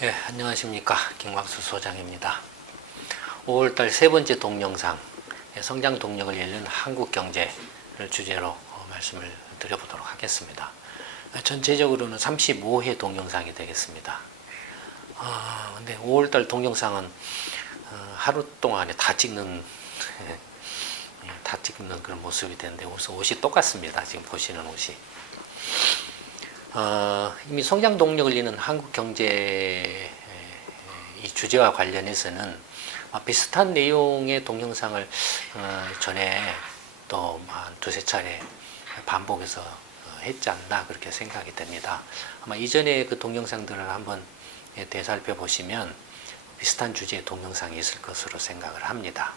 네, 안녕하십니까. 김광수 소장입니다. 5월달 세 번째 동영상, 성장 동력을 열는 한국 경제를 주제로 말씀을 드려보도록 하겠습니다. 전체적으로는 35회 동영상이 되겠습니다. 근데 5월달 동영상은 하루 동안에 다 찍는 그런 모습이 되는데 옷이 똑같습니다. 지금 보시는 옷이. 이미 성장 동력을 이루는 한국 경제 이 주제와 관련해서는 비슷한 내용의 동영상을 전에 또 한 두세 차례 반복해서 했지 않나 그렇게 생각이 됩니다. 아마 이전에 그 동영상들을 한번 되살펴 보시면 비슷한 주제의 동영상이 있을 것으로 생각을 합니다.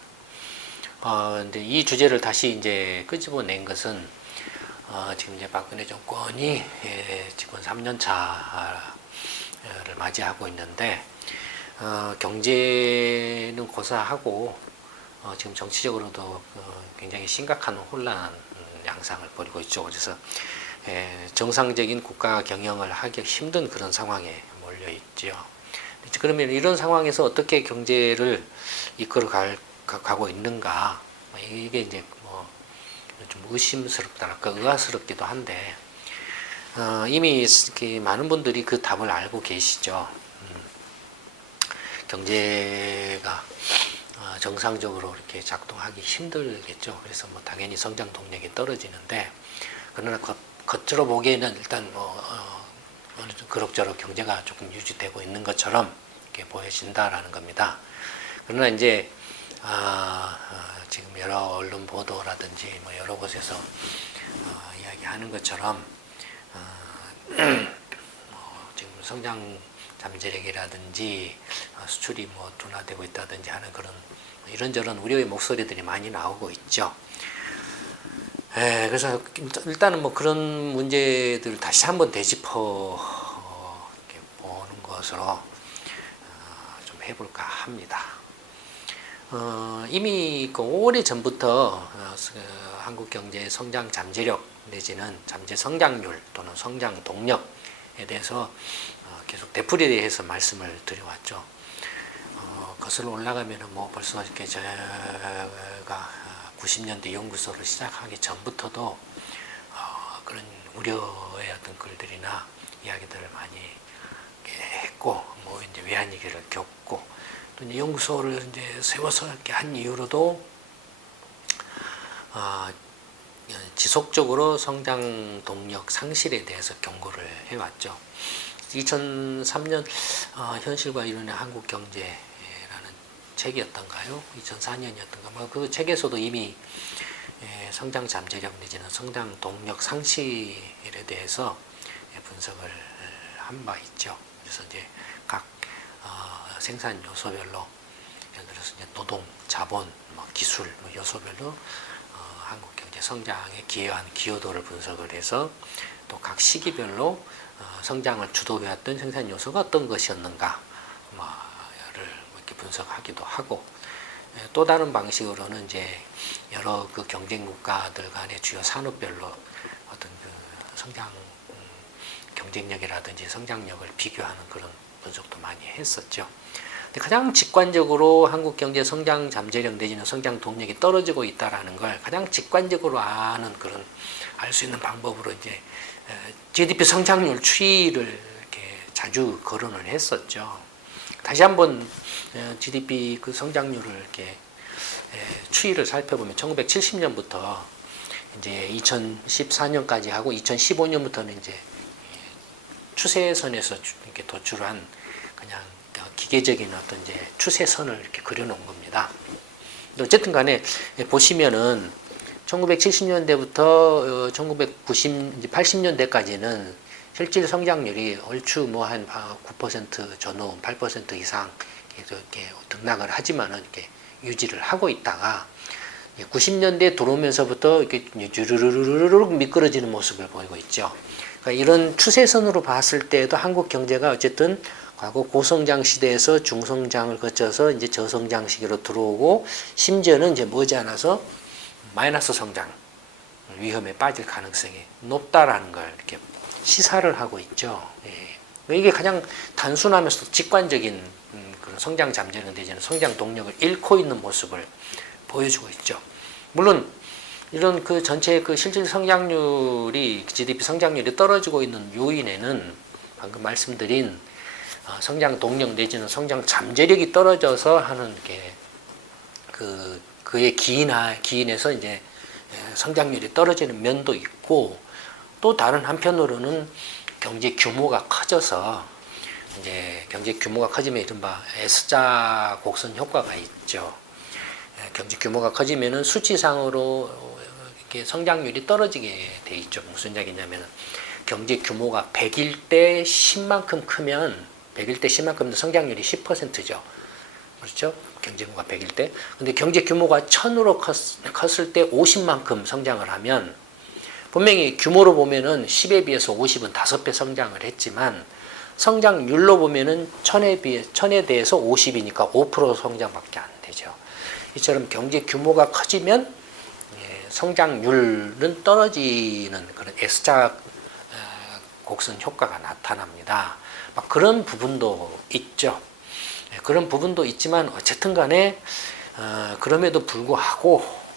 근데 이 주제를 다시 이제 끄집어낸 것은 지금 이제 박근혜 정권이 집권 3년 차를 맞이하고 있는데 경제는 고사하고 지금 정치적으로도 굉장히 심각한 혼란 양상을 벌이고 있죠. 그래서 정상적인 국가 경영을 하기 힘든 그런 상황에 몰려 있죠. 그러면 이런 상황에서 어떻게 경제를 이끌어 가고 있는가? 이게 이제 좀 의심스럽다랄까 의아스럽기도 한데 이미 많은 분들이 그 답을 알고 계시죠. 경제가 정상적으로 이렇게 작동하기 힘들겠죠. 그래서 당연히 성장 동력이 떨어지는데 그러나 겉으로 보기에는 일단 어느 정도 그럭저럭 경제가 조금 유지되고 있는 것처럼 이렇게 보여진다라는 겁니다. 그러나 이제 지금 여러 언론 보도라든지 여러 곳에서 이야기하는 것처럼 지금 성장 잠재력이라든지 수출이 둔화되고 있다든지 하는 그런 이런저런 우려의 목소리들이 많이 나오고 있죠. 그래서 일단은 그런 문제들을 다시 한번 되짚어 보는 것으로 좀 해볼까 합니다. 이미 오래 전부터 한국 경제의 성장 잠재력 내지는 잠재 성장률 또는 성장 동력에 대해서 계속 되풀이해서 말씀을 드려왔죠. 거슬러 올라가면은 벌써 이렇게 제가 90년대 연구소를 시작하기 전부터도 그런 우려의 어떤 글들이나 이야기들을 많이 했고, 이제 외환위기를 겪고, 또 이제 연구소를 이제 세워서 이렇게 한 이후로도 지속적으로 성장 동력 상실에 대해서 경고를 해왔죠. 2003년 현실과 이론의 한국 경제라는 책이었던가요? 2004년이었던가? 그 책에서도 이미 성장 잠재력 내지는 성장 동력 상실에 대해서 분석을 한 바 있죠. 그래서 이제 각 생산 요소별로 예를 들어서 이제 노동, 자본, 기술 요소별로 한국 경제 성장에 기여한 기여도를 분석을 해서 또 각 시기별로 성장을 주도해왔던 생산 요소가 어떤 것이었는가를 이렇게 분석하기도 하고, 또 다른 방식으로는 이제 여러 그 경쟁 국가들 간의 주요 산업별로 어떤 그 성장 경쟁력이라든지 성장력을 비교하는 그런 분석도 많이 했었죠. 근데 가장 직관적으로 한국 경제 성장 잠재력 내지는 성장 동력이 떨어지고 있다라는 걸 가장 직관적으로 알 수 있는 방법으로 이제 GDP 성장률 추이를 이렇게 자주 거론을 했었죠. 다시 한번 GDP 그 성장률을 이렇게 추이를 살펴보면 1970년부터 이제 2014년까지 하고 2015년부터는 이제 추세선에서 이렇게 도출한 그냥 기계적인 어떤 이제 추세선을 이렇게 그려놓은 겁니다. 어쨌든 간에 보시면은 1970년대부터 1980년대까지는 실질 성장률이 얼추 한 9% 전후 8% 이상 이렇게 등락을 하지만은 이렇게 유지를 하고 있다가 90년대 들어오면서부터 이렇게 주르르르륵 미끄러지는 모습을 보이고 있죠. 그러니까 이런 추세선으로 봤을 때도 한국 경제가 어쨌든 과거 고성장 시대에서 중성장을 거쳐서 이제 저성장 시기로 들어오고 심지어는 이제 머지않아서 마이너스 성장 위험에 빠질 가능성이 높다라는 걸 이렇게 시사를 하고 있죠. 이게 가장 단순하면서도 직관적인 그런 성장 잠재력 내지는 성장 동력을 잃고 있는 모습을 보여주고 있죠. 물론 이런 그 전체 그 실질 성장률이 GDP 성장률이 떨어지고 있는 요인에는 방금 말씀드린 성장 동력 내지는 성장 잠재력이 떨어져서 하는 게 그의 기인해서 이제 성장률이 떨어지는 면도 있고, 또 다른 한편으로는 경제 규모가 커져서 이제 경제 규모가 커지면 이른바 S자 곡선 효과가 있죠. 경제 규모가 커지면은 수치상으로 이렇게 성장률이 떨어지게 돼 있죠. 무슨 이야기냐면은 경제 규모가 100일 때 10만큼 크면 100일 때 10만큼 성장률이 10%죠. 그렇죠? 경제 규모가 100일 때. 근데 경제 규모가 1000으로 컸을 때 50만큼 성장을 하면 분명히 규모로 보면은 10에 비해서 50은 5배 성장을 했지만 성장률로 보면은 1000에 대해서 50이니까 5% 성장밖에 안 되죠. 이처럼 경제 규모가 커지면 성장률은 떨어지는 그런 S자 곡선 효과가 나타납니다. 막 그런 부분도 있죠. 그런 부분도 있지만 어쨌든 간에 그럼에도 불구하고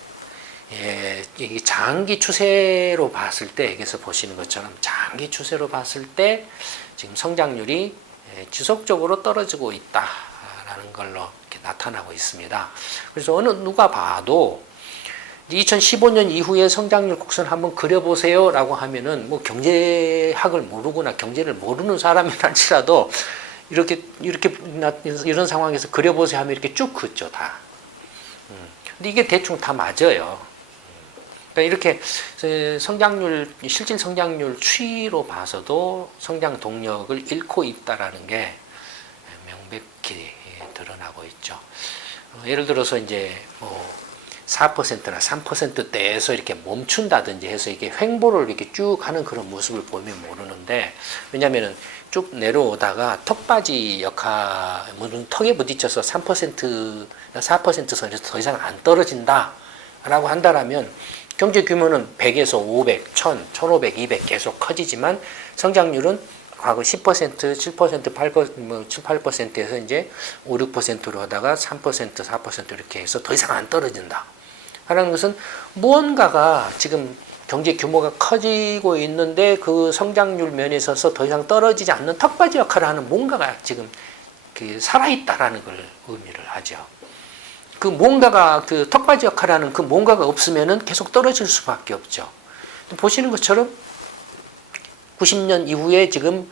이 장기 추세로 봤을 때, 여기서 보시는 것처럼 장기 추세로 봤을 때 지금 성장률이 지속적으로 떨어지고 있다라는 걸로 이렇게 나타나고 있습니다. 그래서 누가 봐도 2015년 이후에 성장률 곡선을 한번 그려보세요 라고 하면은 뭐 경제학을 모르거나 경제를 모르는 사람이랄지라도 이런 상황에서 그려보세요 하면 이렇게 쭉 긋죠, 다. 근데 이게 대충 다 맞아요. 그러니까 이렇게 실질 성장률 추이로 봐서도 성장 동력을 잃고 있다라는 게 명백히 드러나고 있죠. 예를 들어서 이제 뭐 4%나 3%대에서 이렇게 멈춘다든지 해서 이게 횡보를 이렇게 쭉 하는 그런 모습을 보면 모르는데, 왜냐면은 쭉 내려오다가 턱받이 물론 턱에 부딪혀서 3%나 4% 선에서 더 이상 안 떨어진다라고 한다라면 경제 규모는 100에서 500, 1000, 1500, 200 계속 커지지만 성장률은 과거 10%, 7%, 8%, 7, 8%에서 이제 5, 6%로 하다가 3%, 4% 이렇게 해서 더 이상 안 떨어진다. 하는 것은 무언가가 지금 경제 규모가 커지고 있는데 그 성장률 면에 있어서 더 이상 떨어지지 않는 턱받이 역할을 하는 뭔가가 지금 살아있다라는 걸 의미를 하죠. 그 뭔가가 그 턱받이 역할을 하는 그 뭔가가 없으면은 계속 떨어질 수밖에 없죠. 보시는 것처럼 90년 이후에 지금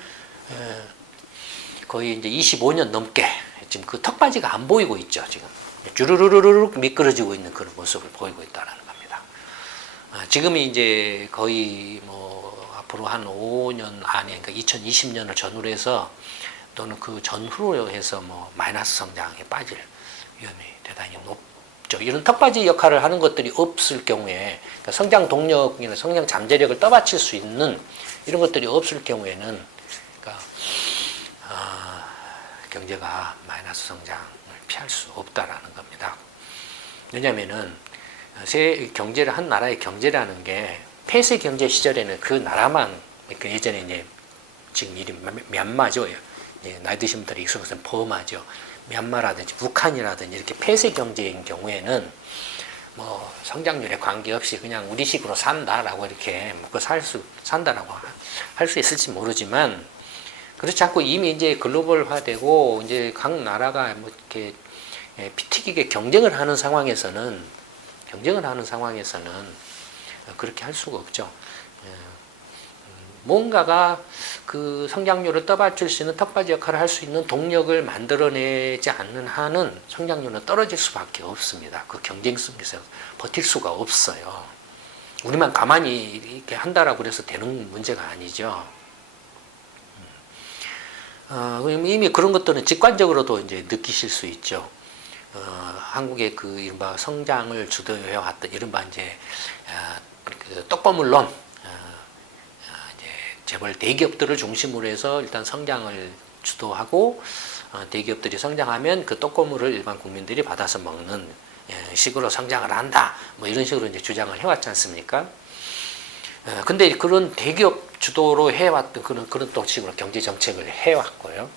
거의 이제 25년 넘게 지금 그 턱받이가 안 보이고 있죠. 지금 주르르르륵 미끄러지고 있는 그런 모습을 보이고 있다는 겁니다. 지금이 이제 거의 뭐 앞으로 한 5년 안에, 그러니까 2020년을 전후로 해서 또는 그 전후로 해서 뭐 마이너스 성장에 빠질 위험이 대단히 높죠. 이런 턱받이 역할을 하는 것들이 없을 경우에, 그러니까 성장 동력이나 성장 잠재력을 떠받칠 수 있는 이런 것들이 없을 경우에는, 그러니까 경제가 마이너스 성장을 피할 수 없다라는 겁니다. 왜냐하면은 경제를 한 나라의 경제라는 게 폐쇄 경제 시절에는 그 나라만, 그러니까 예전에 이제 지금 이름 미얀마죠. 나이 드신 분들이 익숙해서 버마죠. 미얀마라든지 북한이라든지 이렇게 폐쇄 경제인 경우에는 뭐 성장률에 관계없이 그냥 우리식으로 산다라고 이렇게 먹고 산다라고 할 수 있을지 모르지만, 그렇지 않고 이미 이제 글로벌화되고 이제 각 나라가 뭐 이렇게 피 튀기게 경쟁을 하는 상황에서는 그렇게 할 수가 없죠. 뭔가가 그 성장률을 떠받칠 수 있는 턱받이 역할을 할 수 있는 동력을 만들어내지 않는 한은 성장률은 떨어질 수밖에 없습니다. 그 경쟁 속에서 버틸 수가 없어요. 우리만 가만히 이렇게 한다라고 해서 되는 문제가 아니죠. 이미 그런 것들은 직관적으로도 이제 느끼실 수 있죠. 한국의 그 이른바 성장을 주도해왔던 이른바 이제 떡고물론, 재벌 대기업들을 중심으로 해서 일단 성장을 주도하고, 대기업들이 성장하면 그 떡고물을 일반 국민들이 받아서 먹는 식으로 성장을 한다. 뭐 이런 식으로 이제 주장을 해왔지 않습니까? 근데 그런 대기업 주도로 해왔던 그런 또 식으로 경제 정책을 해왔고요.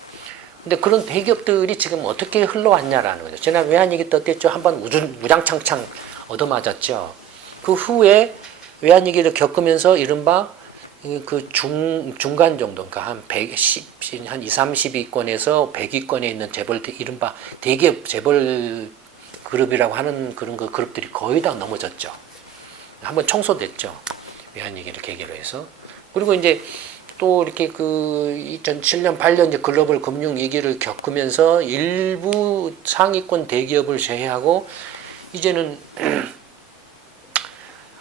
근데 그런 대기업들이 지금 어떻게 흘러왔냐라는 거죠. 지난 외환위기 때죠. 한번 무장창창 얻어맞았죠. 그 후에 외환위기를 겪으면서 이른바 그 중간 정도, 그러니까 한 110, 한 20, 30위권에서 100위권에 있는 이른바 대기업 재벌 그룹이라고 하는 그런 그 그룹들이 거의 다 넘어졌죠. 한번 청소됐죠. 외환위기를 계기로 해서. 그리고 이제 또 이렇게 그 2007년, 8년 이제 글로벌 금융 위기를 겪으면서 일부 상위권 대기업을 제외하고 이제는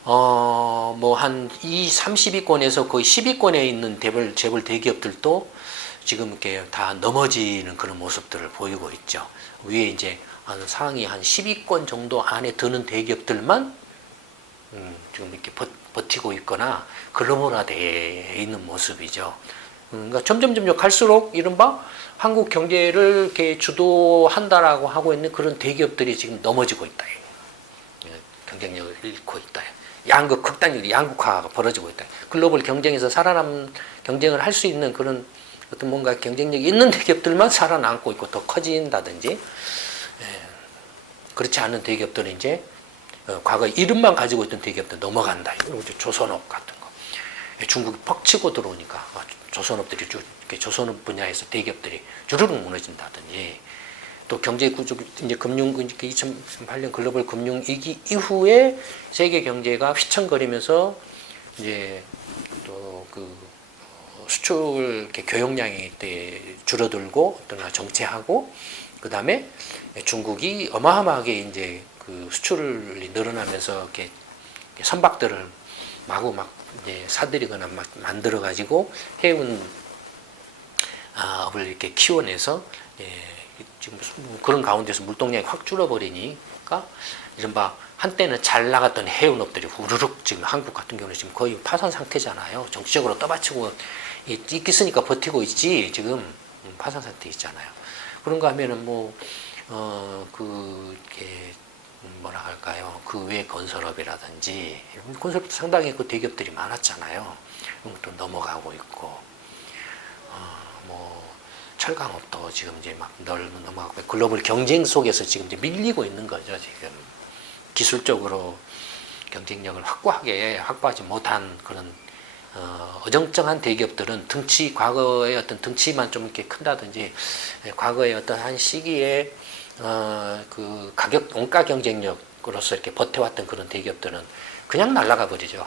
뭐 한 30위권에서 거의 10위권에 있는 재벌 대기업들도 지금 이렇게 다 넘어지는 그런 모습들을 보이고 있죠. 위에 이제 한 상위 한 10위권 정도 안에 드는 대기업들만 지금 이렇게 버티고 있거나 글로벌화되어 있는 모습이죠. 그러니까 점점 갈수록 이른바 한국 경제를 이렇게 주도한다라고 하고 있는 그런 대기업들이 지금 넘어지고 있다. 경쟁력을 잃고 있다. 극단적인 양극화가 벌어지고 있다. 글로벌 경쟁에서 경쟁을 할 수 있는 그런 어떤 뭔가 경쟁력이 있는 대기업들만 살아남고 있고 더 커진다든지, 그렇지 않은 대기업들은 이제 과거 이름만 가지고 있던 대기업들 넘어간다. 조선업 같은 거. 중국이 퍽 치고 들어오니까 조선업들이 조선업 분야에서 대기업들이 주르륵 무너진다든지, 또 경제 구조, 이제 2008년 글로벌 금융 위기 이후에 세계 경제가 휘청거리면서 이제 또 그 수출 교역량이 줄어들고 어떤 정체하고, 그 다음에 중국이 어마어마하게 이제 그 수출이 늘어나면서 이렇게 선박들을 마구 이제 사들이거나 만들어 가지고 해운 업을 이렇게 키워내서 지금 그런 가운데서 물동량이 확 줄어버리니까 이른바 한때는 잘 나갔던 해운업들이 후루룩 지금 한국 같은 경우는 지금 거의 파산 상태잖아요. 정치적으로 떠받치고 있겠으니까 버티고 있지 지금 파산 상태 있잖아요. 그런가 하면은 이렇게 뭐라 할까요? 그 외 건설업이라든지 건설업도 상당히 그 대기업들이 많았잖아요. 그런 것도 넘어가고 있고, 철강업도 지금 이제 넘어가고 글로벌 경쟁 속에서 지금 이제 밀리고 있는 거죠. 지금 기술적으로 경쟁력을 확보하지 못한 그런 어정쩡한 대기업들은 과거의 어떤 등치만 좀 이렇게 큰다든지, 과거의 어떤 한 시기에 그 원가 경쟁력으로서 이렇게 버텨왔던 그런 대기업들은 그냥 날아가 버리죠.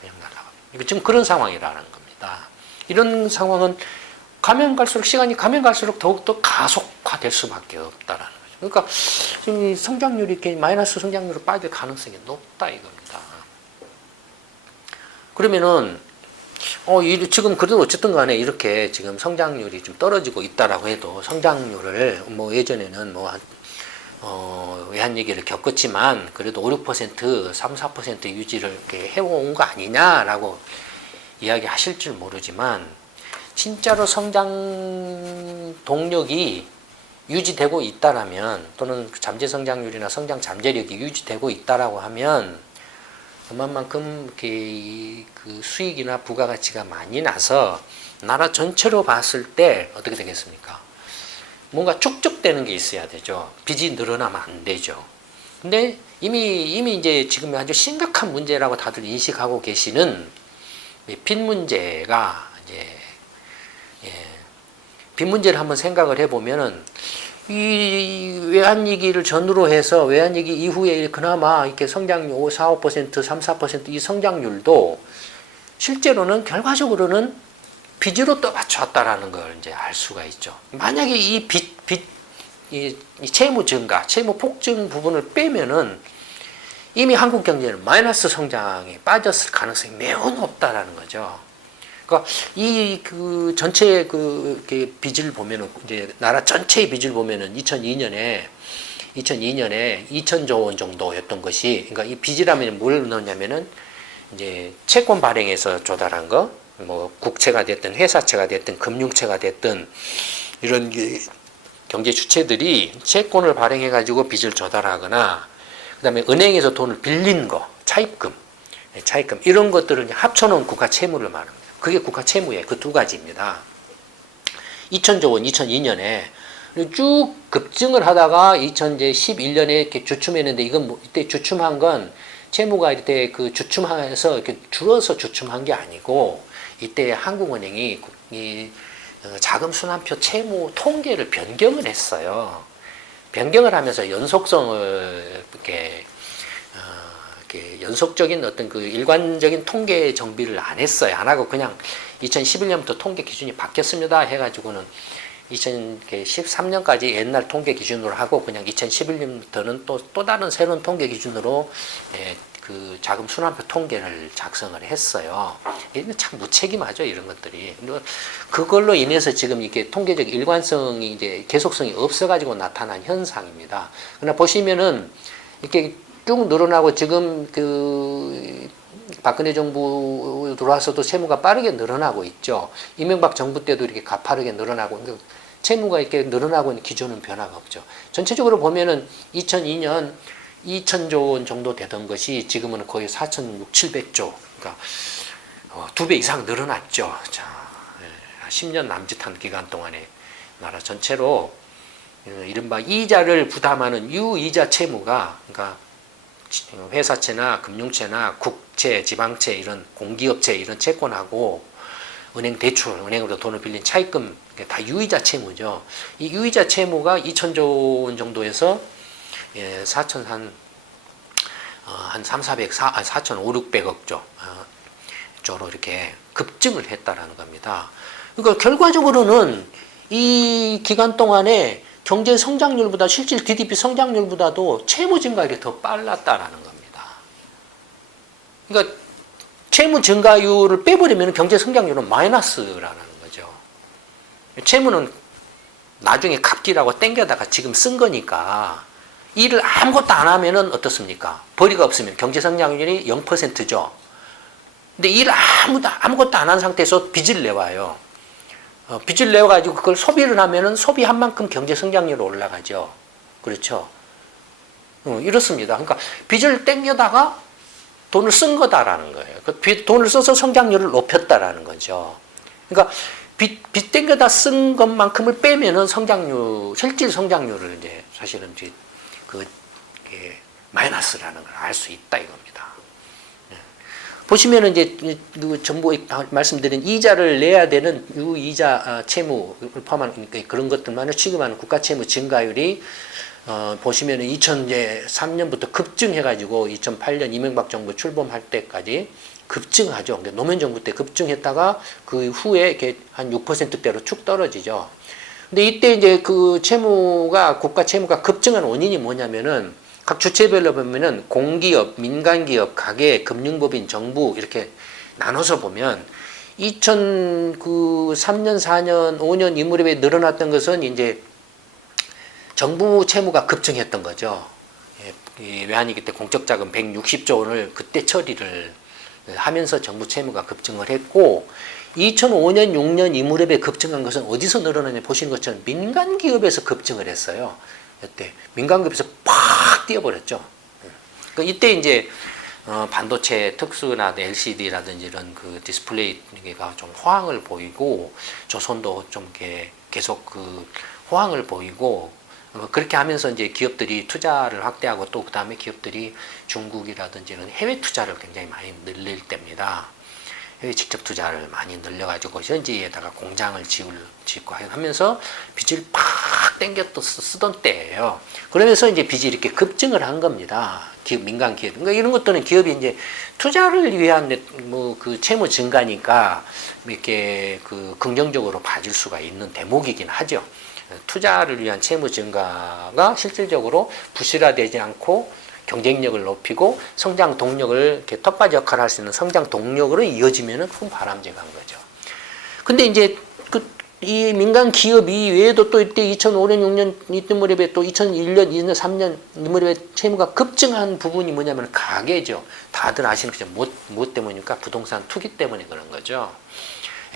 그냥 날아가. 지금 그런 상황이라는 겁니다. 이런 상황은 시간이 가면 갈수록 더욱더 가속화될 수밖에 없다라는 거죠. 그러니까 지금 성장률이 이렇게 마이너스 성장률로 빠질 가능성이 높다 이겁니다. 그러면은 지금 그래도 어쨌든 간에 이렇게 지금 성장률이 좀 떨어지고 있다라고 해도 성장률을 예전에는 외환위기를 겪었지만 그래도 5, 6%, 3, 4% 유지를 이렇게 해온 거 아니냐라고 이야기하실 줄 모르지만, 진짜로 성장 동력이 유지되고 있다라면, 또는 잠재 성장률이나 성장 잠재력이 유지되고 있다라고 하면 그만큼 그 수익이나 부가가치가 많이 나서 나라 전체로 봤을 때 어떻게 되겠습니까? 뭔가 축적되는 게 있어야 되죠. 빚이 늘어나면 안 되죠. 근데 이미 이제 지금 아주 심각한 문제라고 다들 인식하고 계시는 빚 문제가 이제 빚 문제를 한번 생각을 해보면은 이 외환위기를 전후로 해서 외환위기 이후에 그나마 이렇게 성장률 5, 4, 5%, 3, 4% 이 성장률도 실제로는 결과적으로는 빚으로 떠받쳐왔다라는 걸 이제 알 수가 있죠. 만약에 이 채무 증가, 채무 폭증 부분을 빼면은 이미 한국 경제는 마이너스 성장에 빠졌을 가능성이 매우 높다라는 거죠. 그러니까 그 전체 이렇게 빚을 보면은, 이제 나라 전체의 빚을 보면은 2002년에 2,000조 원 정도였던 것이, 그러니까 이 빚이라면 뭘 넣냐면은 이제 채권 발행에서 조달한 거, 국채가 됐든 회사채가 됐든 금융채가 됐든 이런 경제 주체들이 채권을 발행해 가지고 빚을 조달하거나, 그다음에 은행에서 돈을 빌린 거, 차입금, 차입금 이런 것들을 이제 합쳐놓은 국가 채무를 말합니다. 그게 국가 채무의 그 두 가지입니다. 2000조 원 2002년에 쭉 급증을 하다가 2011년에 이렇게 주춤했는데 이건 뭐 이때 주춤한 건 채무가 이때 그 주춤해서 이렇게 줄어서 주춤한 게 아니고 이때 한국은행이 이 자금 순환표 채무 통계를 변경을 했어요. 변경을 하면서 연속성을 이렇게 연속적인 어떤 그 일관적인 통계 정비를 안 했어요. 안 하고 그냥 2011년부터 통계 기준이 바뀌었습니다. 해가지고는 2013년까지 옛날 통계 기준으로 하고 그냥 2011년부터는 또 다른 새로운 통계 기준으로 그 자금 순환표 통계를 작성을 했어요. 이게 참 무책임하죠, 이런 것들이. 그걸로 인해서 지금 이게 통계적 일관성이 이제 계속성이 없어가지고 나타난 현상입니다. 그러나 보시면은 이렇게 쭉 늘어나고 지금 그 박근혜 정부 들어와서도 채무가 빠르게 늘어나고 있죠. 이명박 정부 때도 이렇게 가파르게 늘어나고 채무가 이렇게 늘어나고 있는 기조는 변화가 없죠. 전체적으로 보면은 2002년 2천조 원 정도 되던 것이 지금은 거의 4,600~700조, 그러니까 2배 이상 늘어났죠. 자, 10년 남짓한 기간 동안에 나라 전체로 이른바 이자를 부담하는 유이자 채무가, 그러니까 회사채나 금융채나 국채, 지방채 이런 공기업채 이런 채권하고 은행 대출, 은행으로 돈을 빌린 차입금 다 유이자 채무죠. 이 유이자 채무가 2천조 원 정도에서 4천 한 4,500~600억 조로 이렇게 급증을 했다라는 겁니다. 그러니까 결과적으로는 이 기간 동안에 경제 성장률보다 실질 GDP 성장률보다도 채무 증가율이 더 빨랐다라는 겁니다. 그러니까 채무 증가율을 빼버리면 경제 성장률은 마이너스라는 거죠. 채무는 나중에 갚기라고 땡겨다가 지금 쓴 거니까 일을 아무것도 안 하면은 어떻습니까? 벌이가 없으면 경제 성장률이 0%죠. 근데 일을 아무것도 안 한 상태에서 빚을 내와요. 빚을 내어가지고 그걸 소비를 하면은 소비한 만큼 경제 성장률이 올라가죠. 그렇죠? 이렇습니다. 그러니까 빚을 땡겨다가 돈을 쓴 거다라는 거예요. 돈을 써서 성장률을 높였다라는 거죠. 그러니까 빚 땡겨다 쓴 것만큼을 빼면은 실질 성장률을 이제 사실은 이제 마이너스라는 걸 알 수 있다 이겁니다. 보시면은 이제 전부 말씀드린 이자를 내야 되는 유이자 채무를 포함한 그런 것들만을 취급하는 국가 채무 증가율이 보시면은 2003년부터 급증해가지고 2008년 이명박 정부 출범할 때까지 급증하죠. 근데 노무현 정부 때 급증했다가 그 후에 이렇게 한 6%대로 축 떨어지죠. 근데 이때 이제 그 국가 채무가 급증한 원인이 뭐냐면은 각 주체별로 보면은 공기업, 민간기업, 가계, 금융법인, 정부 이렇게 나눠서 보면 2003년, 4년, 5년 이 무렵에 늘어났던 것은 이제 정부 채무가 급증했던 거죠. 외환위 그때 공적자금 160조 원을 그때 처리를 하면서 정부 채무가 급증을 했고 2005년, 6년 이 무렵에 급증한 것은 어디서 늘어나냐 보시는 것처럼 민간기업에서 급증을 했어요. 이때 민간기업에서 팍 뛰어버렸죠. 그러니까 이때 이제 반도체 특수나 LCD라든지 이런 그 디스플레이가 좀 호황을 보이고 조선도 좀 이렇게 계속 그 호황을 보이고 그렇게 하면서 이제 기업들이 투자를 확대하고 또 그 다음에 기업들이 중국이라든지 이런 해외 투자를 굉장히 많이 늘릴 때입니다. 해외 직접 투자를 많이 늘려가지고 현지에다가 공장을 짓고 하면서 빚을 팍 땡겨 또 쓰던 때예요. 그러면서 이제 빚이 이렇게 급증을 한 겁니다. 민간 기업. 그러니까 이런 것들은 기업이 이제 투자를 위한 뭐 그 채무 증가니까 이렇게 그 긍정적으로 봐줄 수가 있는 대목이긴 하죠. 투자를 위한 채무 증가가 실질적으로 부실화되지 않고 경쟁력을 높이고 성장 동력을 이렇게 텃밭 역할을 할 수 있는 성장 동력으로 이어지면은 그건 바람직한 거죠. 근데 이제 이 민간 기업이 외에도 또 이때 2005년, 6년 이때 무렵에 또 2001년, 2년, 3년 이 무렵에 채무가 급증한 부분이 뭐냐면 가계죠. 다들 아시는 거죠. 뭐 때문입니까? 부동산 투기 때문에 그런 거죠.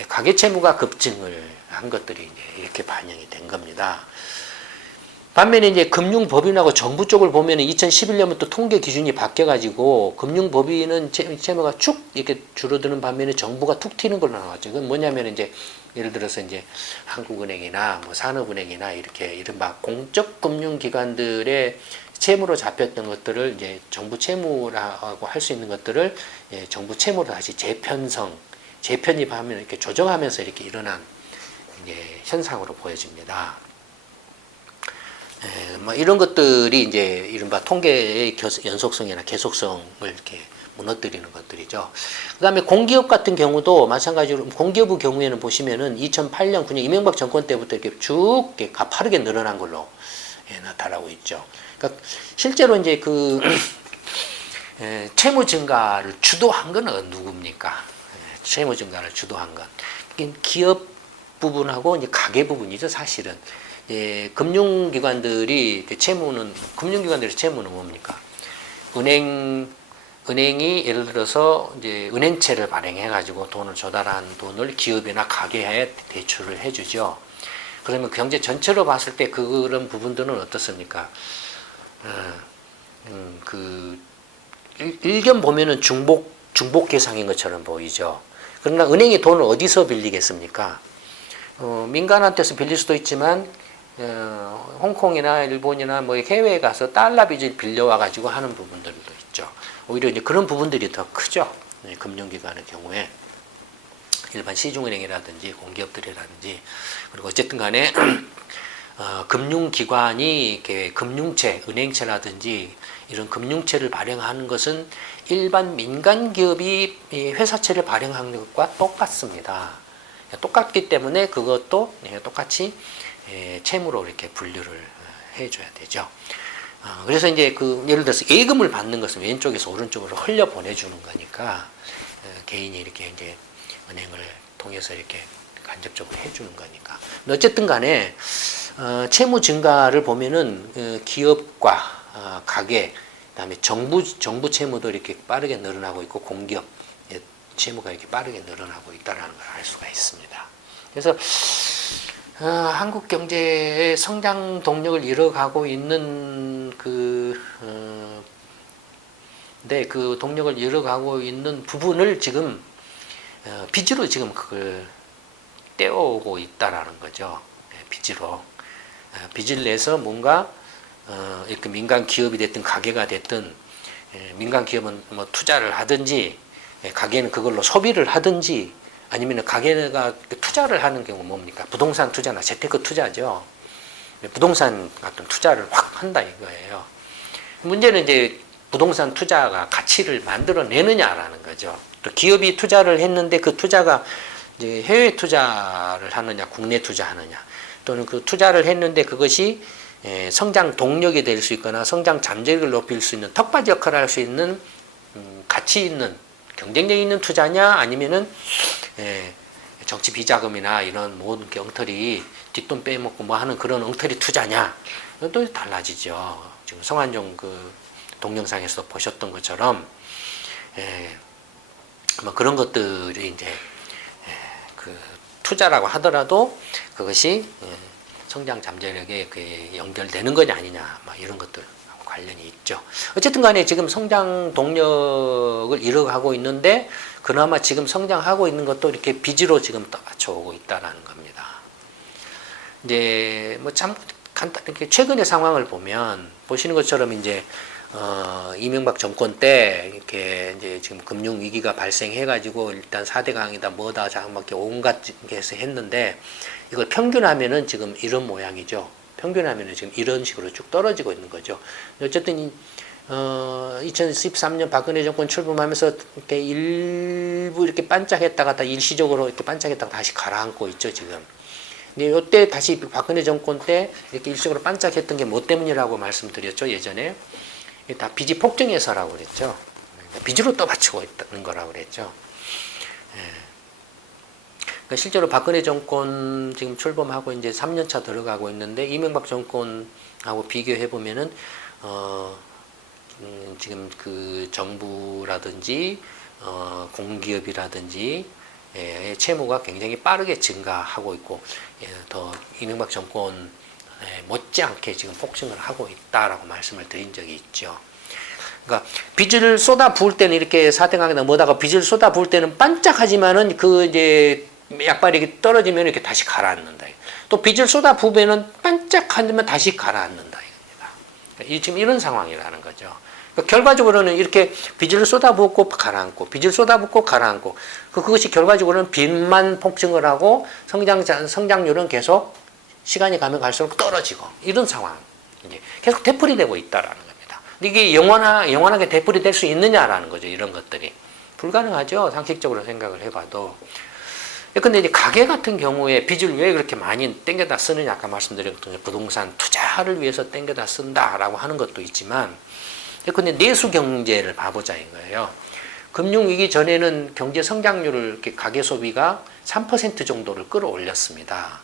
가계 채무가 급증을 한 것들이 이제 이렇게 반영이 된 겁니다. 반면에 이제 금융법인하고 정부 쪽을 보면은 2011년부터 통계 기준이 바뀌어가지고 금융법인은 채무가 축 이렇게 줄어드는 반면에 정부가 툭 튀는 걸로 나왔죠. 그건 뭐냐면 이제 예를 들어서 이제 한국은행이나 뭐 산업은행이나 이렇게 이른바 공적 금융기관들의 채무로 잡혔던 것들을 이제 정부 채무라고 할 수 있는 것들을 정부 채무로 다시 재편입하면 이렇게 조정하면서 이렇게 일어난 이제 현상으로 보여집니다. 뭐 이런 것들이 이제 이른바 통계의 연속성이나 계속성을 이렇게 무너뜨리는 것들이죠. 그 다음에 공기업 같은 경우도 마찬가지로 공기업의 경우에는 보시면은 2008년, 9년 이명박 정권 때부터 이렇게 쭉 이렇게 가파르게 늘어난 걸로 나타나고 있죠. 그러니까 실제로 이제 그 채무 증가를 주도한 건 누굽니까? 채무 증가를 주도한 건 기업 부분하고 이제 가계 부분이죠, 사실은. 금융기관들의 채무는 뭡니까? 은행이 예를 들어서 이제 은행채를 발행해가지고 돈을 조달한 돈을 기업이나 가게에 대출을 해주죠. 그러면 경제 전체로 봤을 때 그런 부분들은 어떻습니까? 일견 보면은 중복 계상인 것처럼 보이죠. 그러나 은행이 돈을 어디서 빌리겠습니까? 민간한테서 빌릴 수도 있지만 홍콩이나 일본이나 뭐 해외에 가서 달러 빚을 빌려와 가지고 하는 부분들도 있죠. 오히려 이제 그런 부분들이 더 크죠. 금융기관의 경우에 일반 시중은행이라든지 공기업들이라든지 그리고 어쨌든 간에 금융기관이 이렇게 금융채, 은행채라든지 이런 금융채를 발행하는 것은 일반 민간 기업이 회사채를 발행하는 것과 똑같습니다. 똑같기 때문에 그것도 똑같이 채무로 이렇게 분류를 해줘야 되죠. 그래서 이제 예를 들어서 예금을 받는 것은 왼쪽에서 오른쪽으로 흘려 보내주는 거니까 개인이 이렇게 이제 은행을 통해서 이렇게 간접적으로 해주는 거니까. 어쨌든 간에 채무 증가를 보면은 기업과 가계, 그다음에 정부 채무도 이렇게 빠르게 늘어나고 있고 공기업 채무가 이렇게 빠르게 늘어나고 있다는 걸 알 수가 있습니다. 그래서 한국 경제의 성장 동력을 잃어가고 있는 그 동력을 잃어가고 있는 부분을 지금 빚으로 지금 그걸 떼어오고 있다라는 거죠. 빚을 내서 뭔가 이렇게 민간 기업이 됐든 가게가 됐든 민간 기업은 뭐 투자를 하든지 가게는 그걸로 소비를 하든지 아니면 가게가 투자를 하는 경우 뭡니까? 부동산 투자나 재테크 투자죠. 부동산 같은 투자를 확 한다 이거예요. 문제는 이제 부동산 투자가 가치를 만들어내느냐라는 거죠. 또 기업이 투자를 했는데 그 투자가 이제 해외 투자를 하느냐, 국내 투자하느냐, 또는 그 투자를 했는데 그것이 성장 동력이 될 수 있거나 성장 잠재력을 높일 수 있는 턱받이 역할을 할 수 있는 가치 있는 경쟁력 있는 투자냐 아니면은 정치 비자금이나 이런 모든 게 엉터리 뒷돈 빼먹고 뭐 하는 그런 엉터리 투자냐 또 달라지죠. 지금 성한종 그 동영상에서 보셨던 것처럼 뭐 그런 것들이 이제 그 투자라고 하더라도 그것이 성장 잠재력에 연결되는 거냐 아니냐 뭐 이런 것들. 관련이 있죠. 어쨌든 간에 지금 성장 동력을 잃어가고 있는데 그나마 지금 성장하고 있는 것도 이렇게 빚으로 지금 떠받쳐오고 있다는 겁니다. 이제 뭐 참 간단하게 최근의 상황을 보시는 것처럼 이제 이명박 정권 때 이렇게 이제 지금 금융 위기가 발생해가지고 일단 4대 강이다 뭐다 장밖에 온갖 게 해서 했는데 이걸 평균하면은 지금 이런 모양이죠. 평균하면 지금 이런 식으로 쭉 떨어지고 있는 거죠. 어쨌든 2013년 박근혜 정권 출범하면서 이렇게 일부 이렇게 반짝했다가 다 일시적으로 이렇게 반짝했다가 다시 가라앉고 있죠 지금. 근데 이때 다시 박근혜 정권 때 이렇게 일시적으로 반짝했던 게 뭐 때문이라고 말씀드렸죠 예전에. 다 빚이 폭증해서라고 그랬죠. 빚으로 떠받치고 있는 거라고 그랬죠. 실제로 박근혜 정권 지금 출범하고 이제 3년차 들어가고 있는데 이명박 정권하고 비교해 보면은 지금 그 정부라든지 공기업이라든지 채무가 굉장히 빠르게 증가하고 있고 더 이명박 정권 못지않게 지금 폭증을 하고 있다라고 말씀을 드린 적이 있죠. 그러니까 빚을 쏟아 부을 때는 이렇게 4대강에다 뭐다가 빚을 쏟아 부을 때는 반짝하지만은 그 이제 약발이 떨어지면 이렇게 다시 가라앉는다. 또 빚을 쏟아 부으면은 반짝하면 다시 가라앉는다. 이겁니다. 지금 이런 상황이라는 거죠. 그러니까 결과적으로는 이렇게 빚을 쏟아 부었고 가라앉고 빚을 쏟아 붓고 가라앉고 그것이 결과적으로는 빚만 폭증을 하고 성장률은 계속 시간이 가면 갈수록 떨어지고 이런 상황. 이제 계속 되풀이되고 있다라는 겁니다. 근데 이게 영원하게 되풀이될 수 있느냐라는 거죠. 이런 것들이. 불가능하죠. 상식적으로 생각을 해봐도. 근데 이제 가계 같은 경우에 빚을 왜 그렇게 많이 땡겨다 쓰느냐 아까 말씀드렸던 부동산 투자를 위해서 땡겨다 쓴다라고 하는 것도 있지만 근데 내수 경제를 봐보자 이거예요. 금융위기 전에는 경제 성장률을 이렇게 가계 소비가 3% 정도를 끌어올렸습니다.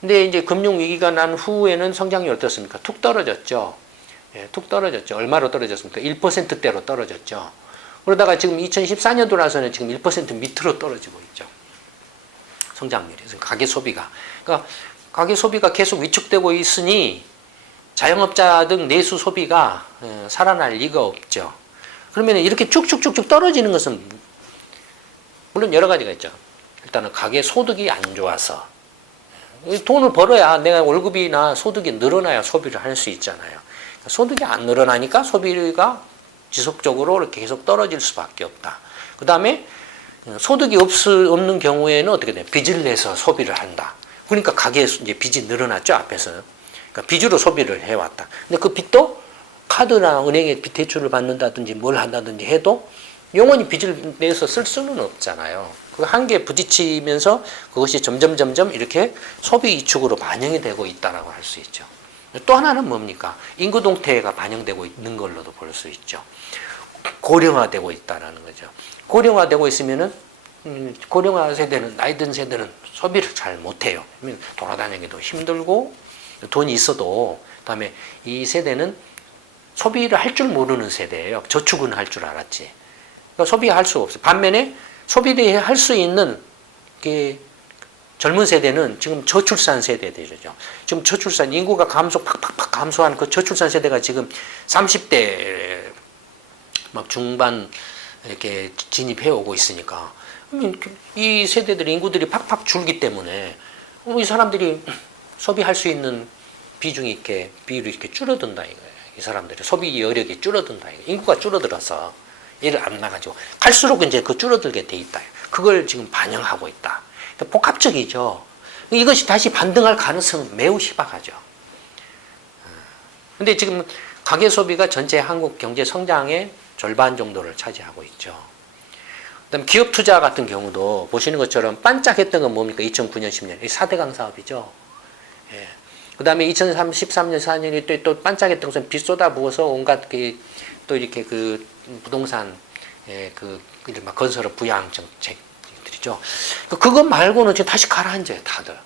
근데 이제 금융위기가 난 후에는 성장률이 어떻습니까? 툭 떨어졌죠. 예, 툭 떨어졌죠. 얼마로 떨어졌습니까? 1%대로 떨어졌죠. 그러다가 지금 2014년도 나서는 지금 1% 밑으로 떨어지고 있죠. 성장률이. 가계 소비가. 그러니까 가계 소비가 계속 위축되고 있으니 자영업자 등 내수 소비가 살아날 리가 없죠. 그러면 이렇게 쭉쭉쭉쭉 떨어지는 것은 물론 여러 가지가 있죠. 일단은 가계 소득이 안 좋아서 돈을 벌어야 내가 월급이나 소득이 늘어나야 소비를 할 수 있잖아요. 소득이 안 늘어나니까 소비가 지속적으로 이렇게 계속 떨어질 수밖에 없다. 그 다음에 소득이 없는 경우에는 어떻게 돼요? 빚을 내서 소비를 한다. 그러니까 가계에 이제 빚이 늘어났죠, 앞에서. 그러니까 빚으로 소비를 해왔다. 근데 그 빚도 카드나 은행에 빚 대출을 받는다든지 뭘 한다든지 해도 영원히 빚을 내서 쓸 수는 없잖아요. 그 한계에 부딪히면서 그것이 점점 이렇게 소비 이축으로 반영이 되고 있다라고 할 수 있죠. 또 하나는 뭡니까? 인구 동태가 반영되고 있는 걸로도 볼 수 있죠. 고령화되고 있다라는 거죠. 고령화되고 있으면은 고령화 세대는 나이 든 세대는 소비를 잘 못해요. 돌아다니기도 힘들고 돈이 있어도 그다음에 이 세대는 소비를 할 줄 모르는 세대예요. 저축은 할 줄 알았지. 그러니까 소비할 수가 없어요. 반면에 소비를 할 수 있는 게 젊은 세대는 지금 저출산 세대들이죠. 지금 저출산 인구가 팍팍 감소하는 그 저출산 세대가 지금 30대 막 중반 이렇게 진입해 오고 있으니까 이 세대들 인구들이 팍팍 줄기 때문에 이 사람들이 소비할 수 있는 비율이 이렇게 줄어든다 이거예요. 이 사람들의 소비 여력이 줄어든다 이거예요. 인구가 줄어들어서 얘를 안 나가지고 갈수록 이제 그 줄어들게 돼 있다. 그걸 지금 반영하고 있다. 복합적이죠. 이것이 다시 반등할 가능성은 매우 희박하죠. 근데 지금 가계 소비가 전체 한국 경제 성장의 절반 정도를 차지하고 있죠. 그다음 기업 투자 같은 경우도 보시는 것처럼 반짝했던 건 뭡니까? 2009년, 10년. 4대강 사업이죠. 예. 그 다음에 2013년, 4년이 또 반짝했던 것은 빚 쏟아 부어서 온갖 또 이렇게 그 부동산, 이른바 건설업 부양 정책들이죠. 그것 말고는 지금 다시 가라앉아요, 다들.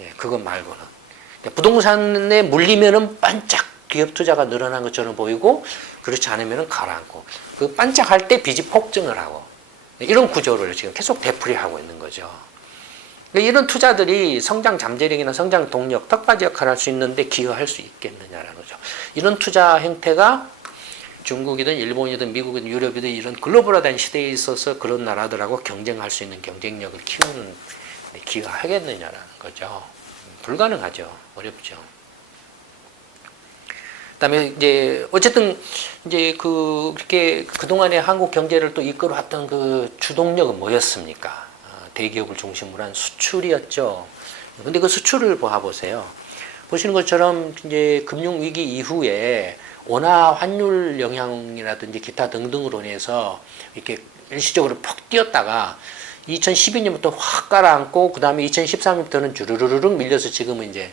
예, 그것 말고는. 부동산에 물리면은 반짝 기업 투자가 늘어난 것처럼 보이고, 그렇지 않으면은 가라앉고, 그 반짝할 때 빚이 폭증을 하고, 이런 구조를 지금 계속 되풀이하고 있는 거죠. 이런 투자들이 성장 잠재력이나 성장 동력, 턱받이 역할을 할 수 있는데 기여할 수 있겠느냐라는 거죠. 이런 투자 행태가 중국이든 일본이든 미국이든 유럽이든 이런 글로벌화된 시대에 있어서 그런 나라들하고 경쟁할 수 있는 경쟁력을 키우는 데 기여하겠느냐라는 거죠. 불가능하죠. 어렵죠. 그다음에 이제 어쨌든 이제 그렇게 그동안에 한국 경제를 또 이끌어왔던 그 주동력은 뭐였습니까? 대기업을 중심으로 한 수출이었죠. 근데 그 수출을 보세요. 보시는 것처럼 이제 금융위기 이후에 원화 환율 영향이라든지 기타 등등으로 인해서 이렇게 일시적으로 퍽 뛰었다가 2012년부터 확 가라앉고 그 다음에 2013년부터는 주르르륵 밀려서 지금은 이제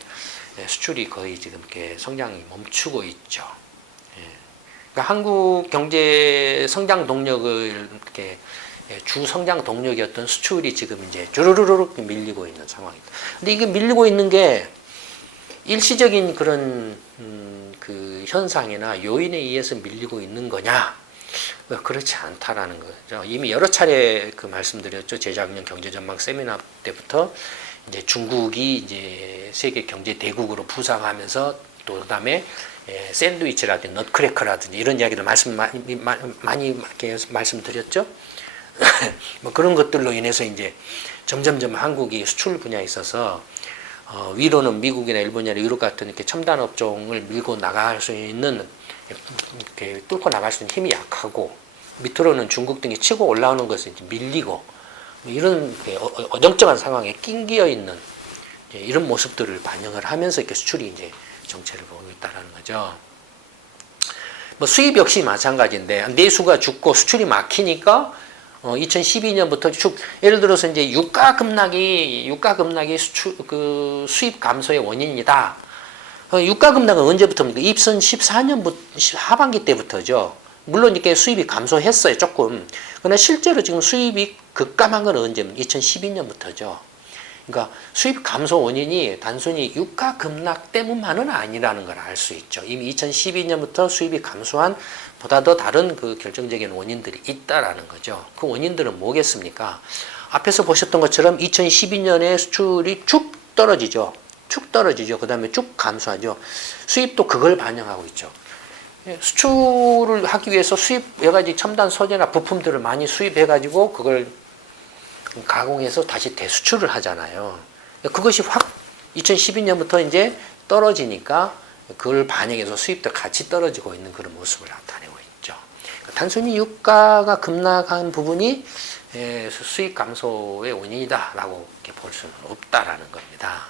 수출이 거의 지금 이렇게 성장이 멈추고 있죠. 그러니까 한국 경제 성장 동력을 이렇게 주 성장 동력이었던 수출이 지금 이제 주르르륵 밀리고 있는 상황입니다. 근데 이게 밀리고 있는 게 일시적인 그런 그 현상이나 요인에 의해서 밀리고 있는 거냐? 그렇지 않다라는 거죠. 이미 여러 차례 그 말씀드렸죠. 재작년 경제전망 세미나 때부터 이제 중국이 이제 세계 경제 대국으로 부상하면서 또 그다음에 샌드위치라든지 넛크래커라든지 이런 이야기를 많이 이렇게 말씀드렸죠. 뭐 그런 것들로 인해서 이제 점점점 한국이 수출 분야에 있어서 위로는 미국이나 일본이나 유럽 같은 이렇게 첨단 업종을 밀고 나갈 수 있는 이렇게 뚫고 나갈 수 있는 힘이 약하고 밑으로는 중국 등이 치고 올라오는 것을 이제 밀리고 이런 어정쩡한 상황에 낑겨 있는 이런 모습들을 반영을 하면서 이렇게 수출이 이제 정체를 보이고 있다는 거죠. 뭐 수입 역시 마찬가지인데 내수가 죽고 수출이 막히니까 2012년부터 예를 들어서 이제 유가 급락이 수출 수입 감소의 원인이다. 유가 급락은 언제부터입니까? 2014년부터 하반기 때부터죠. 물론 이렇게 수입이 감소했어요, 조금. 그러나 실제로 지금 수입이 급감한 건 언제입니까? 2012년부터죠. 그러니까 수입 감소 원인이 단순히 유가 급락 때문만은 아니라는 걸 알 수 있죠. 이미 2012년부터 수입이 감소한 보다 더 다른 그 결정적인 원인들이 있다라는 거죠. 그 원인들은 뭐겠습니까? 앞에서 보셨던 것처럼 2012년에 수출이 쭉 떨어지죠. 그 다음에 쭉 감소하죠. 수입도 그걸 반영하고 있죠. 수출을 하기 위해서 여러 가지 첨단 소재나 부품들을 많이 수입해가지고 그걸 가공해서 다시 대수출을 하잖아요. 그것이 확 2012년부터 이제 떨어지니까 그걸 반영해서 수입도 같이 떨어지고 있는 그런 모습을 나타내고 있죠. 단순히 유가가 급락한 부분이 수입 감소의 원인이다라고 이렇게 볼 수는 없다라는 겁니다.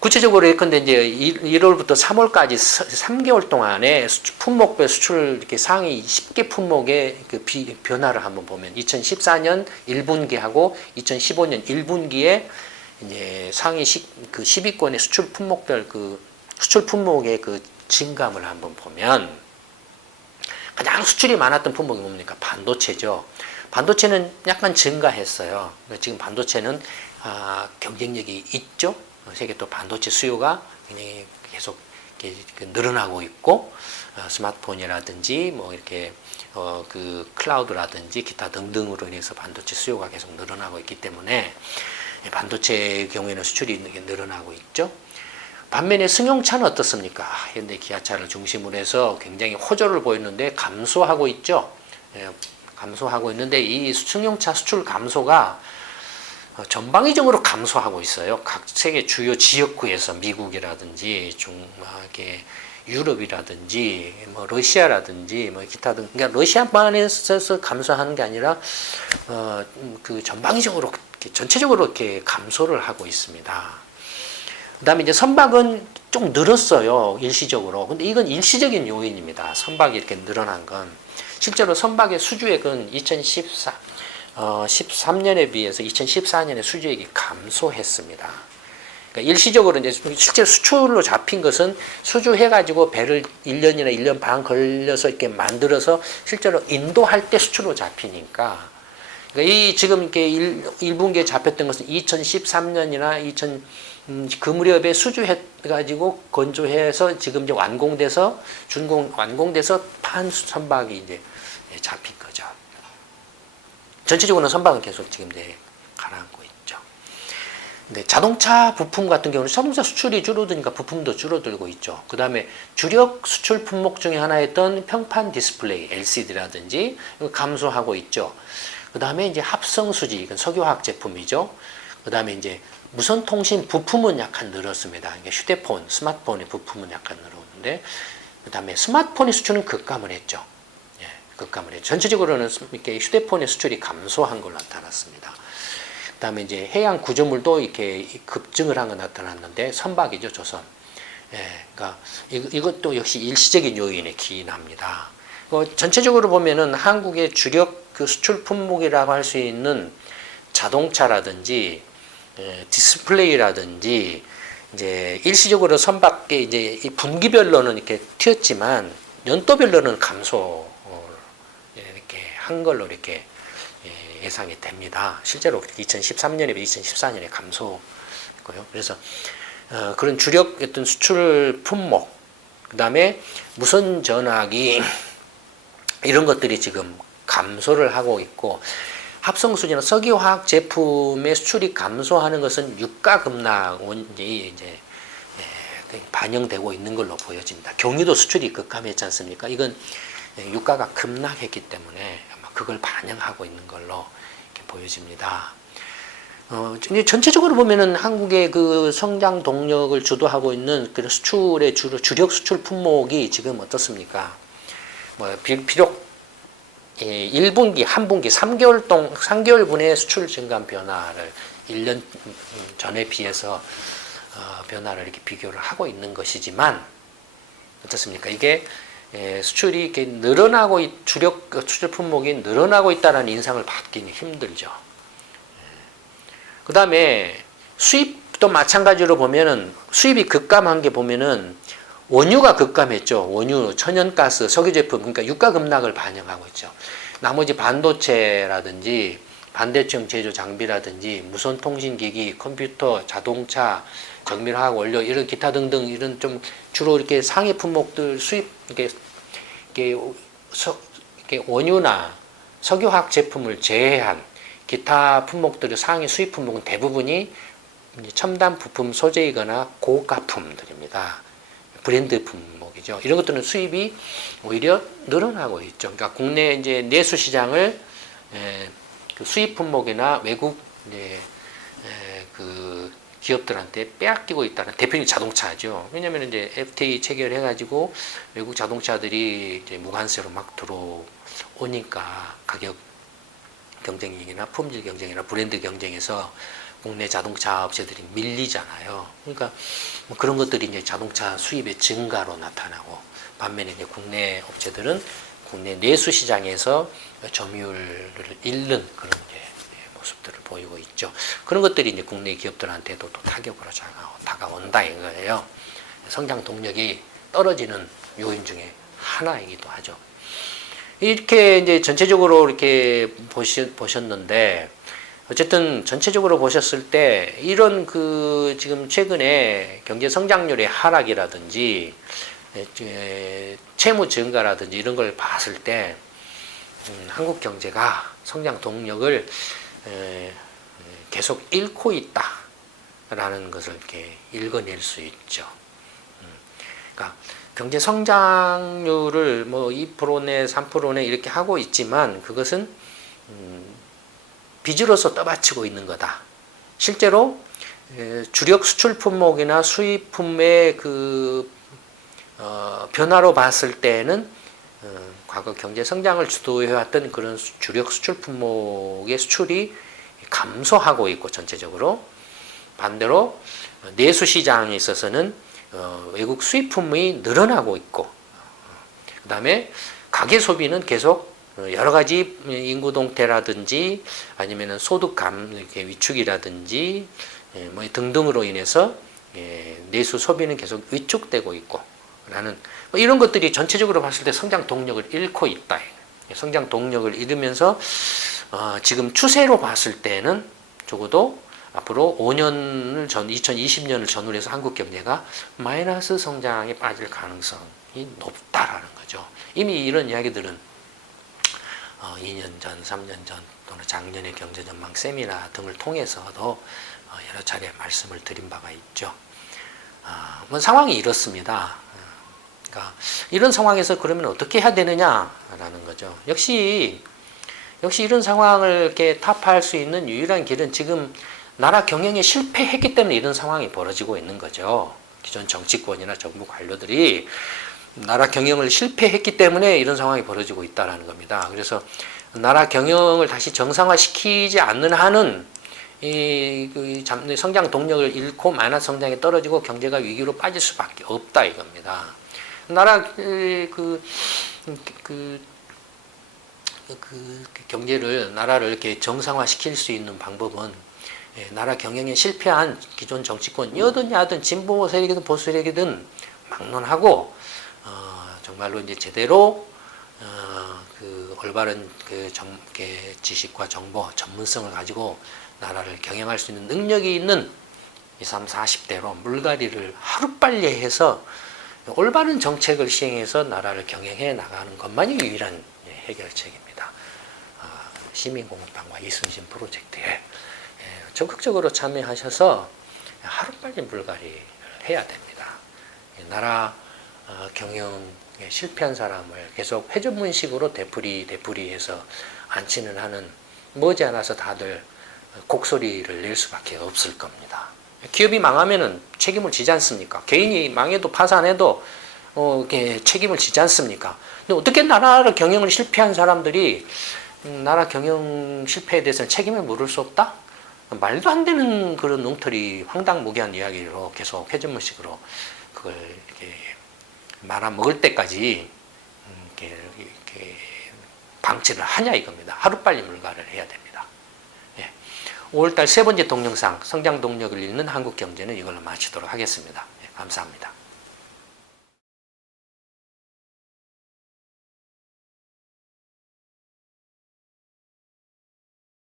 구체적으로 예컨대 이제 1월부터 3월까지 3개월 동안에 품목별 수출 이렇게 상위 10개 품목의 그 변화를 한번 보면 2014년 1분기하고 2015년 1분기에 이제 상위 그 10위권의 수출 품목별 그 수출 품목의 그 증감을 한번 보면 가장 수출이 많았던 품목이 뭡니까? 반도체죠. 반도체는 약간 증가했어요. 지금 반도체는 경쟁력이 있죠. 세계 또 반도체 수요가 굉장히 계속 늘어나고 있고 스마트폰이라든지 뭐 이렇게 그 클라우드라든지 기타 등등으로 인해서 반도체 수요가 계속 늘어나고 있기 때문에 반도체의 경우에는 수출이 늘어나고 있죠. 반면에 승용차는 어떻습니까? 현대 기아차를 중심으로 해서 굉장히 호조를 보였는데 감소하고 있죠. 감소하고 있는데 이 승용차 수출 감소가 전방위적으로 감소하고 있어요. 각 세계 주요 지역구에서 미국이라든지 이렇게 유럽이라든지 뭐 러시아라든지 뭐 기타 등 그러니까 러시아만에서 감소하는 게 아니라 그 전방위적으로 전체적으로 이렇게 감소를 하고 있습니다. 그다음에 이제 선박은 좀 늘었어요. 일시적으로. 근데 이건 일시적인 요인입니다. 선박이 이렇게 늘어난 건 실제로 선박의 수주액은 13년에 비해서 2014년에 수주액이 감소했습니다. 그러니까 일시적으로 이제 실제 수출로 잡힌 것은 수주해가지고 배를 1년이나 1년 반 걸려서 이렇게 만들어서 실제로 인도할 때 수출로 잡히니까 그러니까 이 지금 이렇게 1분기에 잡혔던 것은 2013년이나 그 무렵에 수주해가지고 건조해서 지금 이제 완공돼서 완공돼서 판 선박이 이제 잡힌 거죠. 전체적으로는 선박은 계속 지금 이제 가라앉고 있죠. 근데 자동차 부품 같은 경우는 자동차 수출이 줄어드니까 부품도 줄어들고 있죠. 그 다음에 주력 수출 품목 중에 하나였던 평판 디스플레이, LCD라든지 감소하고 있죠. 그 다음에 이제 합성수지, 이건 석유화학 제품이죠. 그 다음에 이제 무선통신 부품은 약간 늘었습니다. 이게 휴대폰, 스마트폰의 부품은 약간 늘었는데, 그 다음에 스마트폰의 수출은 급감을 했죠. 급감을 했죠. 전체적으로는 이렇게 휴대폰의 수출이 감소한 걸로 나타났습니다. 그 다음에 이제 해양 구조물도 이렇게 급증을 한 거 나타났는데, 선박이죠, 조선. 그러니까 이것도 역시 일시적인 요인에 기인합니다. 전체적으로 보면은 한국의 주력 그 수출 품목이라고 할 수 있는 자동차라든지 디스플레이라든지 이제 일시적으로 선박에 이제 분기별로는 이렇게 튀었지만 연도별로는 감소 이렇게 한 걸로 이렇게 예상이 됩니다. 실제로 2013년에 2014년에 감소고요. 그래서 그런 주력 어떤 수출 품목, 그 다음에 무선 전화기 이런 것들이 지금 감소를 하고 있고 합성수지나 석유화학 제품의 수출이 감소하는 것은 유가 급락이 이제 반영되고 있는 걸로 보여집니다. 경유도 수출이 급감했지 않습니까? 이건 유가가 급락했기 때문에 아마 그걸 반영하고 있는 걸로 이렇게 보여집니다. 전체적으로 보면은 한국의 그 성장 동력을 주도하고 있는 그런 수출의 주력 수출 품목이 지금 어떻습니까? 비록 1분기, 한 분기, 3개월분의 수출 증감 변화를 1년 전에 비해서 변화를 이렇게 비교를 하고 있는 것이지만 어떻습니까? 이게 수출이 이렇게 늘어나고 주력 수출 품목이 늘어나고 있다는 인상을 받기는 힘들죠. 그 다음에 수입도 마찬가지로 보면은 수입이 급감한 게 보면은 원유가 급감했죠. 원유, 천연가스, 석유 제품, 그러니까 유가 급락을 반영하고 있죠. 나머지 반도체라든지 반대층 제조 장비라든지 무선 통신기기, 컴퓨터, 자동차, 정밀화학 원료 이런 기타 등등 이런 좀 주로 이렇게 상위 품목들 수입 이렇게 원유나 석유화학 제품을 제외한 기타 품목들의 상위 수입 품목은 대부분이 첨단 부품 소재이거나 고가품들입니다. 브랜드 품목이죠. 이런 것들은 수입이 오히려 늘어나고 있죠. 그러니까 국내 이제 내수 시장을 그 수입 품목이나 외국 이제 그 기업들한테 빼앗기고 있다는 대표적인 자동차죠. 왜냐하면 이제 FTA 체결해가지고 외국 자동차들이 이제 무관세로 막 들어오니까 가격 경쟁이나 품질 경쟁이나 브랜드 경쟁에서 국내 자동차 업체들이 밀리잖아요. 그러니까 뭐 그런 것들이 이제 자동차 수입의 증가로 나타나고 반면에 이제 국내 업체들은 국내 내수 시장에서 점유율을 잃는 그런 이제 모습들을 보이고 있죠. 그런 것들이 이제 국내 기업들한테도 또 타격으로 다가온다 이거예요. 성장 동력이 떨어지는 요인 중에 하나이기도 하죠. 이렇게 이제 전체적으로 이렇게 보셨는데 어쨌든 전체적으로 보셨을 때 이런 그 지금 최근에 경제 성장률의 하락이라든지 채무 증가라든지 이런 걸 봤을 때 한국 경제가 성장 동력을 계속 잃고 있다라는 것을 이렇게 읽어낼 수 있죠. 그러니까 경제 성장률을 뭐 2%내 3%내 이렇게 하고 있지만 그것은 빚으로서 떠받치고 있는 거다. 실제로 주력 수출 품목이나 수입품의 그 변화로 봤을 때는 과거 경제 성장을 주도해왔던 그런 주력 수출 품목의 수출이 감소하고 있고 전체적으로 반대로 내수 시장에 있어서는 외국 수입품이 늘어나고 있고 그 다음에 가계 소비는 계속 여러 가지 인구 동태라든지 아니면은 소득 이렇게 위축이라든지 뭐 등등으로 인해서 내수 소비는 계속 위축되고 있고 라는 뭐 이런 것들이 전체적으로 봤을 때 성장 동력을 잃고 있다. 성장 동력을 잃으면서 지금 추세로 봤을 때는 적어도 앞으로 5년을 2020년을 전후로 해서 한국 경제가 마이너스 성장에 빠질 가능성이 높다라는 거죠. 이미 이런 이야기들은 2년 전, 3년 전 또는 작년의 경제전망 세미나 등을 통해서도 여러 차례 말씀을 드린 바가 있죠. 뭐 상황이 이렇습니다. 그러니까 이런 상황에서 그러면 어떻게 해야 되느냐라는 거죠. 역시 이런 상황을 이렇게 타파할 수 있는 유일한 길은 지금 나라 경영에 실패했기 때문에 이런 상황이 벌어지고 있는 거죠. 기존 정치권이나 정부 관료들이 나라 경영을 실패했기 때문에 이런 상황이 벌어지고 있다는 겁니다. 그래서 나라 경영을 다시 정상화시키지 않는 한은 이 성장 동력을 잃고 마이너스 성장에 떨어지고 경제가 위기로 빠질 수밖에 없다 이겁니다. 경제를 나라를 이렇게 정상화시킬 수 있는 방법은 나라 경영에 실패한 기존 정치권 여든 야든 진보 세력이든 보수 세력이든 막론하고 정말로 이제 제대로 그 올바른 그 지식과 정보, 전문성을 가지고 나라를 경영할 수 있는 능력이 있는 20, 30대로 물갈이를 하루빨리 해서 올바른 정책을 시행해서 나라를 경영해 나가는 것만이 유일한 해결책입니다. 시민공업방과 이순신 프로젝트에 적극적으로 참여하셔서 하루빨리 물갈이를 해야 됩니다. 나라 경영에 실패한 사람을 계속 회전문식으로 되풀이해서 안치는 하는 머지않아서 다들 곡소리를 낼 수밖에 없을 겁니다. 기업이 망하면은 책임을 지지 않습니까? 개인이 망해도 파산해도 책임을 지지 않습니까? 근데 어떻게 나라를 경영을 실패한 사람들이 나라 경영 실패에 대해서는 책임을 물을 수 없다? 말도 안 되는 그런 엉터리 황당무계한 이야기로 계속 회전문식으로 그걸 이렇게 말아먹을 때까지 이렇게 방치를 하냐 이겁니다. 하루빨리 물갈이를 해야 됩니다. 5월달 세 번째 동영상 성장 동력을 잃는 한국 경제는 이걸로 마치도록 하겠습니다. 감사합니다.